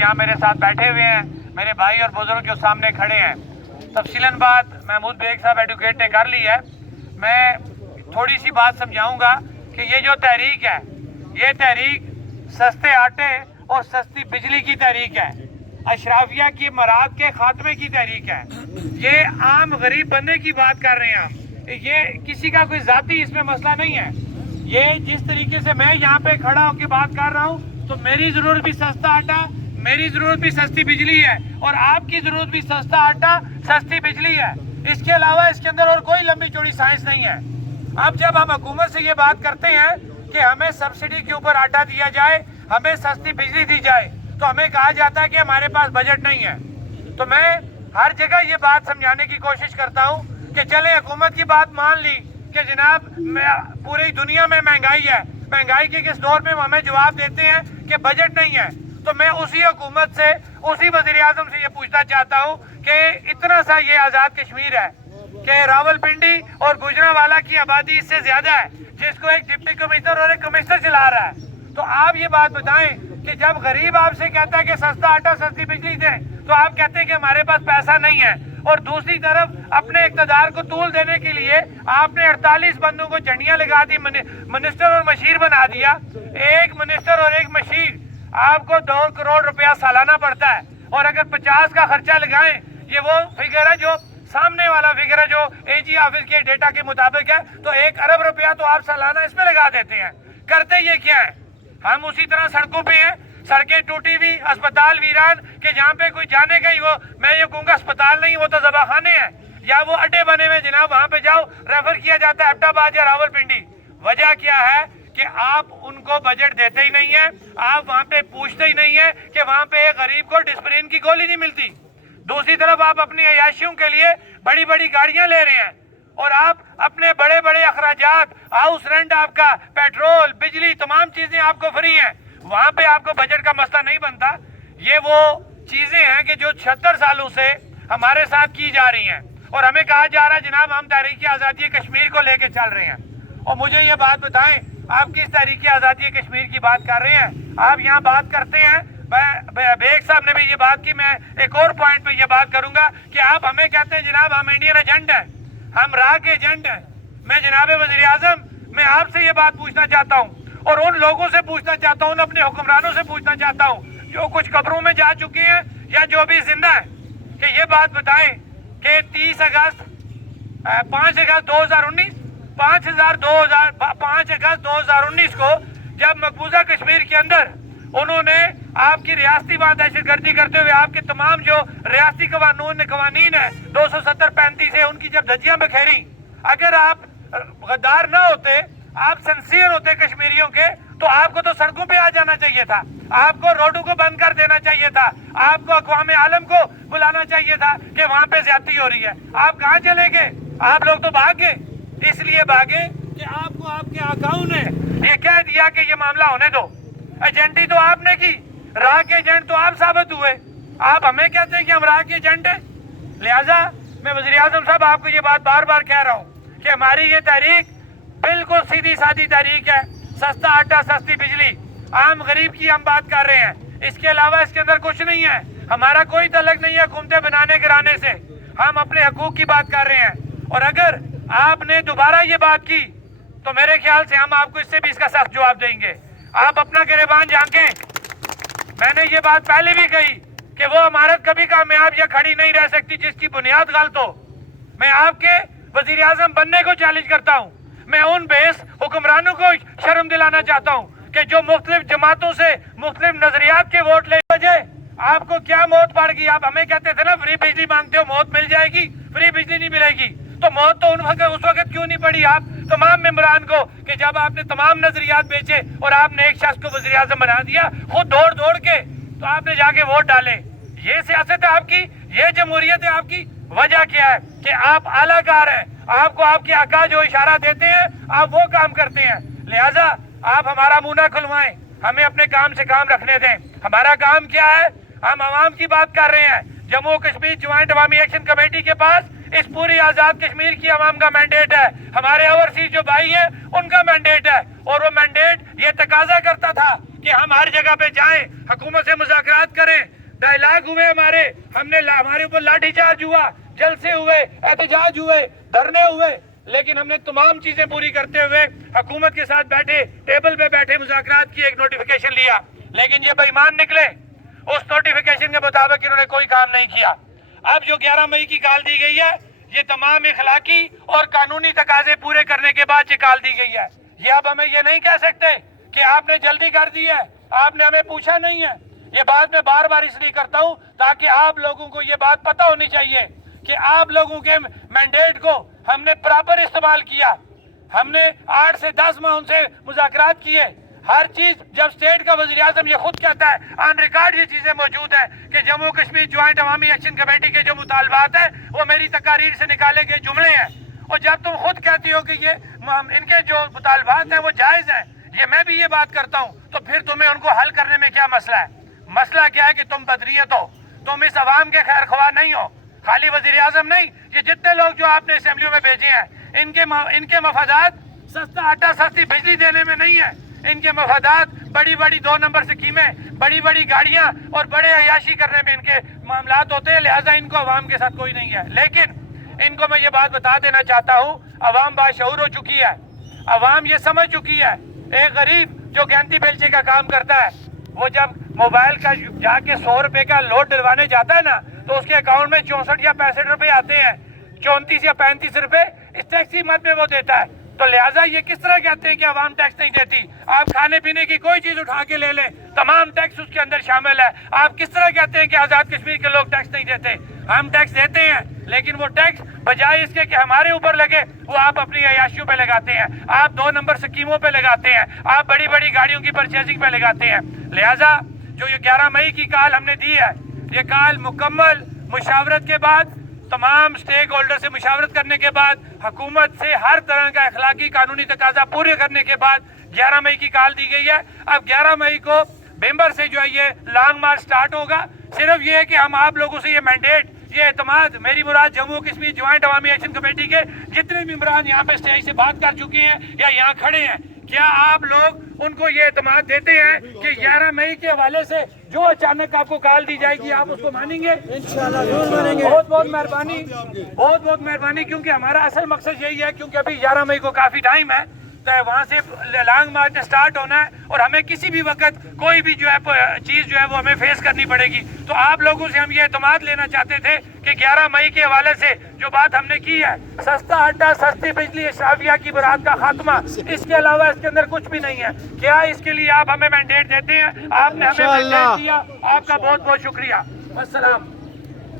यहाँ मेरे साथ बैठे हुए हैं, मेरे भाई और बुजुर्ग जो सामने खड़े हैं। तफसीलन बात महमूद बेग साहब एडवोकेट ने कर ली है। मैं थोड़ी सी बात समझाऊंगा कि ये जो तहरीक है, ये तहरीक सस्ते आटे और सस्ती बिजली की तहरीक है, अशराफिया की मराद के खात्मे की तहरीक है। ये आम गरीब बंदे की बात कर रहे हैं हम, ये किसी का कोई जाती इसमें मसला नहीं है। ये जिस तरीके से मैं यहाँ पे खड़ा होकर बात कर रहा हूँ, तो मेरी जरूरत भी सस्ता आटा, मेरी जरूरत भी सस्ती बिजली है, और आपकी जरूरत भी सस्ता आटा सस्ती बिजली है। इसके अलावा इसके अंदर और कोई लंबी चौड़ी साइंस नहीं है। अब जब हम हुकूमत से ये बात करते हैं कि हमें सब्सिडी के ऊपर आटा दिया जाए, हमें सस्ती बिजली दी जाए, तो हमें कहा जाता है कि हमारे पास बजट नहीं है। तो मैं हर जगह ये बात समझाने की कोशिश करता हूँ कि चले हुकूमत की बात मान ली कि जनाब पूरी दुनिया में महंगाई है, महंगाई के किस दौर में हमें जवाब देते हैं कि बजट नहीं है। तो मैं उसी हुकूमत से, उसी वज़ीर-ए-आज़म से ये पूछना चाहता हूँ कि इतना सा ये आज़ाद कश्मीर है कि रावलपिंडी और गुजरांवाला की आबादी इससे ज्यादा है, जिसको एक डिप्टी कमिश्नर और एक कमिश्नर चला रहा है। तो आप ये बात बताएं कि जब गरीब आपसे कहता है कि सस्ता आटा सस्ती बिजली दें, तो आप कहते हैं कि हमारे पास पैसा नहीं है, और दूसरी तरफ अपने इक़्तिदार को तूल देने के लिए आपने 48 बंदों को झंडियां लगा दी, मिनिस्टर और मशीर बना दिया। एक मिनिस्टर और एक मशीर आपको 2 करोड़ रुपया सालाना पड़ता है, और अगर 50 का खर्चा लगाएं, ये वो फिगर है जो सामने वाला फिगर है जो एजी ऑफिस के डेटा के मुताबिक है, तो 1 अरब रुपया तो आप सालाना इसमें लगा देते हैं। करते ये क्या है? हम उसी तरह सड़कों पे हैं, सड़कें टूटी हुई, अस्पताल वीरान, कि जहाँ पे कोई जाने का ही वो, मैं ये कहूँगा अस्पताल नहीं, वो तो दवाखाने हैं, या वो अड्डे बने हुए जनाब, वहाँ पे जाओ रेफर किया जाता है अहमदाबाद या रावलपिंडी। वजह क्या है कि आप उनको बजट देते ही नहीं है, आप वहाँ पे पूछते ही नहीं है कि वहाँ पे एक गरीब को डिस्प्रिन की गोली नहीं मिलती। दूसरी तरफ आप अपनी अयाशियों के लिए बड़ी बड़ी गाड़ियां ले रहे हैं, और आप अपने बड़े बड़े अखराजात, हाउस रेंट आपका, पेट्रोल, बिजली, तमाम चीजें आपको फ्री हैं। वहां पे आपको बजट का मसला नहीं बनता। ये वो चीजें हैं कि जो 76 सालों से हमारे साथ की जा रही हैं, और हमें कहा जा रहा है जनाब हम तहरीक आज़ादी कश्मीर को लेके चल रहे हैं। और मुझे ये बात बताएं, आप किस तहरीक आज़ादी कश्मीर की बात कर रहे हैं? आप यहाँ बात करते हैं, बेग साहब ने भी ये बात की, मैं एक और पॉइंट पे ये बात करूंगा कि आप हमें कहते हैं जनाब हम इंडियन एजेंट हैं, हम राह के एजेंट हैं। मैं जनाब वज़ीर-ए-आज़म, मैं आपसे ये बात पूछना चाहता हूँ, और उन लोगों से पूछना चाहता हूँ, अपने हुक्मरानों से पूछना चाहता हूँ जो कुछ कब्रों में जा चुके हैं या जो भी जिंदा है, कि ये बात बताएं कि 5 अगस्त 2019 5 अगस्त 2019 को जब मकबूजा कश्मीर के अंदर उन्होंने आपकी रियासती वहां दहशतगर्दी करते हुए आपके तमाम जो रियासती कवानीन है 270-35 है, उनकी जब धज्जियां बखेरी, अगर आप गद्दार ना होते, आप सिंसियर होते कश्मीरियों के, तो आपको तो सड़कों पे आ जाना चाहिए था, आपको रोडों को बंद कर देना चाहिए था, आपको अक़वाम आलम को बुलाना चाहिए था कि वहां पे ज्यादती हो रही है। आप कहाँ चले गए? आप लोग तो भाग गए। इसलिए भागे कि आपको आपके आकाओं ने ये कह दिया कि ये मामला होने दो। एजेंटी तो आपने की, राह के एजेंट तो आप साबित हुए। आप हमें कहते हैं कि हम राह के एजेंट हैं। लिहाजा मैं वज़ीर-ए-आज़म साहब आपको ये बात बार बार कह रहा हूँ कि हमारी ये तहरीक बिल्कुल सीधी सादी तहरीक है, सस्ता आटा सस्ती बिजली, आम गरीब की हम बात कर रहे हैं। इसके अलावा इसके अंदर कुछ नहीं है। हमारा कोई तल्लक नहीं है हुकूमतें बनाने गिराने से, हम अपने हकूक की बात कर रहे हैं। और अगर आपने दोबारा ये बात की तो मेरे ख्याल से हम आपको इससे भी इसका सख्त जवाब देंगे। आप अपना गिरेबान झांकें। मैंने ये बात पहले भी कही कि वो इमारत कभी कामयाब या खड़ी नहीं रह सकती जिसकी बुनियाद गलत हो। मैं आपके वज़ीर-ए-आज़म बनने को चैलेंज करता हूँ। मैं उन बेस हुक्मरानों को शर्म दिलाना चाहता हूँ कि जो मुख्तलिफ जमातों से मुख्तलिफ नजरियात के वोट ले वजह आपको क्या मौत पड़ गई। आप हमें कहते थे ना फ्री बिजली मांगते हो, मौत मिल जाएगी, फ्री बिजली नहीं मिलेगी। तो मौत तो उस वक्त क्यों नहीं पड़ी आप तमाम मेंबरान को कि जब आपने तमाम नजरियात बेचे और आपने एक शख्स को वज़ीर-ए-आज़म बना दिया, खुद दौड़ दौड़ के तो आपने जाके वोट डाले। ये सियासत है आपकी, ये जमहूरियत है आपकी। वजह क्या है कि आप आलाकार हैं, आपको आपके आका जो इशारा देते हैं आप वो काम करते हैं। लिहाजा आप हमारा मुंह ना खुलवाएं, हमें अपने काम से काम रखने दें। हमारा काम क्या है? हम आवाम की बात कर रहे हैं। जम्मू कश्मीर ज्वाइंट अवामी एक्शन कमेटी के पास इस पूरी आजाद कश्मीर की आवाम का मैंडेट है, हमारे ओवरसीज जो भाई हैं उनका मैंडेट है। और वो मैंडेट ये तकाजा करता था कि हम हर जगह पे जाएं, हुकूमत से मुज़ाकरात करें, हलाक हुए हमारे ऊपर लाठी चार्ज हुआ, जलसे हुए, एहतजाज हुए, धरने हुए, लेकिन हमने तमाम चीजें पूरी करते हुए हुकूमत के साथ बैठे, टेबल पे बैठे, मुज़ाकरात की, एक नोटिफिकेशन लिया, लेकिन ये बेईमान निकले। उस नोटिफिकेशन के मुताबिक इन्होंने कोई काम नहीं किया। अब जो 11 मई की कॉल दी गई है, ये तमाम इखलाकी और कानूनी तकाजे पूरे करने के बाद ये कॉल दी गई है। ये अब हमें ये नहीं कह सकते कि आपने जल्दी कर दी है, आपने हमें पूछा नहीं है। ये बात मैं बार बार इसलिए करता हूँ ताकि आप लोगों को ये बात पता होनी चाहिए कि आप लोगों के मैंडेट को हमने प्रॉपर इस्तेमाल किया। हमने 8 से 10 माह उनसे मुज़ाकरात किए, हर चीज। जब स्टेट का वज़ीर आज़म ये खुद कहता है, ऑन रिकॉर्ड ये चीजें मौजूद है कि जम्मू कश्मीर ज्वाइंट अवामी एक्शन कमेटी के जो मुतालबात है वो मेरी तकारीर से निकाले गए जुमले हैं। और जब तुम खुद कहती हो कि ये इनके जो मुतालबात हैं वो जायज़ हैं, ये मैं भी ये बात करता हूँ, तो फिर तुम्हें उनको हल करने में क्या मसला है? मसला क्या है कि तुम बदरीयत हो, तुम इस अवाम के खैर ख्वाह नहीं हो। खाली वज़ीर आज़म नहीं, ये जितने लोग जो आपने असेंबलियों में भेजे हैं, इनके मफादात सस्ता आटा सस्ती बिजली देने में नहीं है। इनके मफादात बड़ी बड़ी 2 नंबर स्कीमें, बड़ी बड़ी गाड़ियां और बड़े अयाशी करने में इनके मामलात होते हैं। लिहाजा इनको अवाम के साथ कोई नहीं है। लेकिन इनको मैं ये बात बता देना चाहता हूँ, अवाम बाशऊर हो चुकी है, अवाम ये समझ चुकी है। एक गरीब जो गैंती बेलचे का काम करता है, वो जब मोबाइल का जाके 100 रुपए का लोड डलवाने जाता है ना, तो उसके अकाउंट में 64 या 65 रुपए आते हैं, 34 या 35 रुपए इस टैक्स की मद में वो देता है। तो लिहाजा ये किस तरह कहते हैं कि अवाम टैक्स नहीं देती? आप खाने पीने की कोई चीज उठा के ले लें, तमाम टैक्स उसके अंदर शामिल है। आप किस तरह कहते हैं कि आजाद कश्मीर के लोग टैक्स नहीं देते? हम टैक्स देते हैं, लेकिन वो टैक्स बजाय इसके कि हमारे ऊपर लगे, वो आप अपनी अयाशियों पे लगाते हैं, आप 2 नंबर स्कीमों पे लगाते हैं, आप बड़ी बड़ी गाड़ियों की परचेजिंग पे लगाते हैं। लिहाजा जो ये 11 मई की कॉल हमने दी है, ये कॉल मुकम्मल मुशावरत के बाद, तमाम स्टेक होल्डर से मुशावरत करने के बाद, हुकूमत से हर तरह का अखलाकी कानूनी तकाजा पूरे करने के बाद 11 मई की कॉल दी गई है। अब 11 मई को बेम्बर से जो है ये लॉन्ग मार्च स्टार्ट होगा। सिर्फ ये है कि हम आप लोगों से ये मैंडेट, ये एतमाद, मेरी मुराद जम्मू कश्मीर ज्वाइंट अवामी एक्शन कमेटी के जितने भी मेंबरान यहाँ पे स्टेज से बात कर चुके हैं या यहाँ खड़े हैं, क्या आप लोग उनको ये एतमाद देते हैं कि 11 मई के हवाले से जो अचानक आपको कॉल दी जाएगी आप उसको मानेंगे? इंशाल्लाह जरूर मानेंगे। बहुत बहुत मेहरबानी, बहुत बहुत मेहरबानी, क्योंकि हमारा असल मकसद यही है, क्योंकि अभी 11 मई को काफी टाइम है, तो वहाँ से लॉन्ग मार्च स्टार्ट होना है और हमें किसी भी वक्त कोई भी जो है चीज़ जो है वो हमें फेस करनी पड़ेगी। तो आप लोगों से हम ये एतमाद लेना चाहते थे कि 11 मई के हवाले से जो बात हमने की है, सस्ता आटा सस्ती बिजली, अशराफिया की बरात का खात्मा, इसके अलावा इसके अंदर कुछ भी नहीं है। क्या इसके लिए आप हमें मैंडेट देते हैं? आपने हमें मैंडेट दिया, आपका बहुत बहुत शुक्रिया। अस्सलाम।